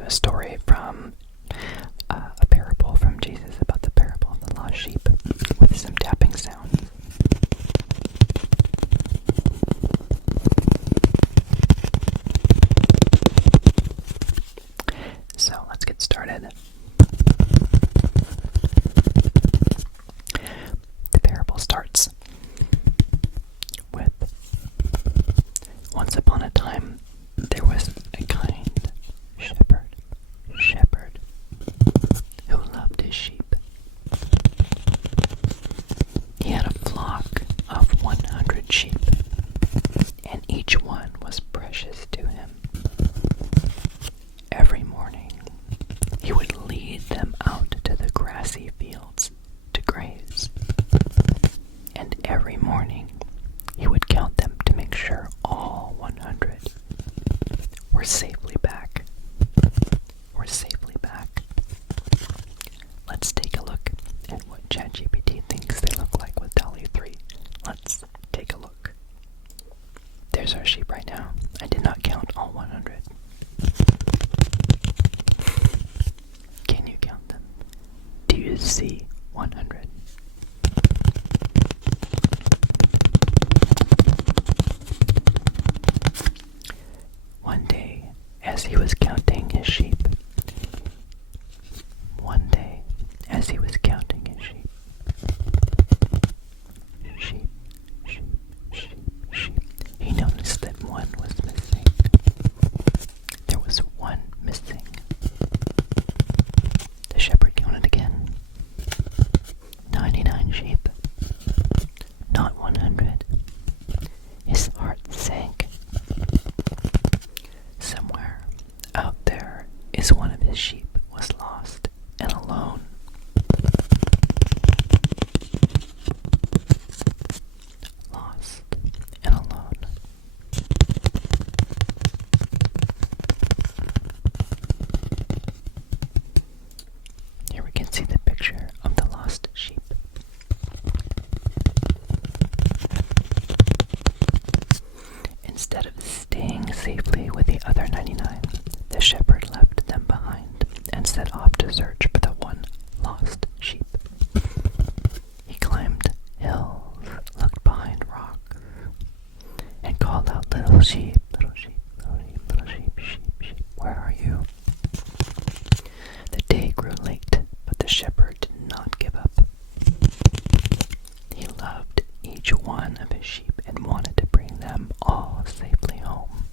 you a story from a parable from Jesus about the parable of the lost sheep with some tapping sounds. So let's get started. The parable starts with, once upon a time there was a kind shepherd who loved his sheep. He had a flock of 100 sheep, and each one was precious to him. Every morning he would lead them out to the grassy fields to graze, and every morning he would count them to make sure all 100 were safely back. Let's take a look at what ChatGPT thinks they look like with DALL-E 3. Let's take a look. There's our sheep right now. I did not count all 100. Can you count them? Do you see 100? One day, as he was counting his sheep, he noticed that one was missing. There was one missing. The shepherd counted again. 99 sheep, not 100. His heart sank. Somewhere out there is one of his sheep was lost and alone. Lost and alone. Here we can see the picture of the lost sheep. Instead of staying safely with the other 99, the shepherd left them behind and set off to search for the one lost sheep. He climbed hills, looked behind rocks, and called out, "Little sheep, little sheep, little sheep, little sheep, sheep, where are you?" The day grew late, but the shepherd did not give up. He loved each one of his sheep and wanted to bring them all safely home.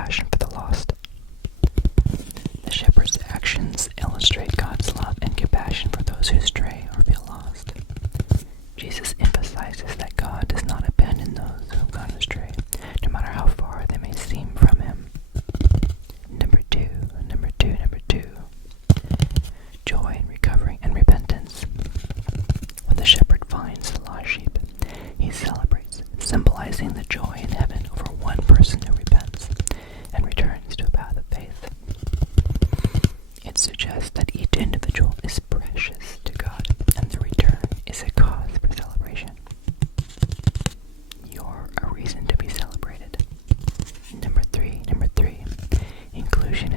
compassion for the lost. The shepherd's actions illustrate God's love and compassion for those who stray or feel lost. Jesus emphasizes that God does not abandon those who have gone astray, no matter how far they may seem from him. Number two. Joy in recovery and repentance. When the shepherd finds the lost sheep, he celebrates, symbolizing the joy in heaven over one person who repents and returns to a path of faith. It suggests that each individual is precious to God, and the return is a cause for celebration. You're a reason to be celebrated. Number three, inclusion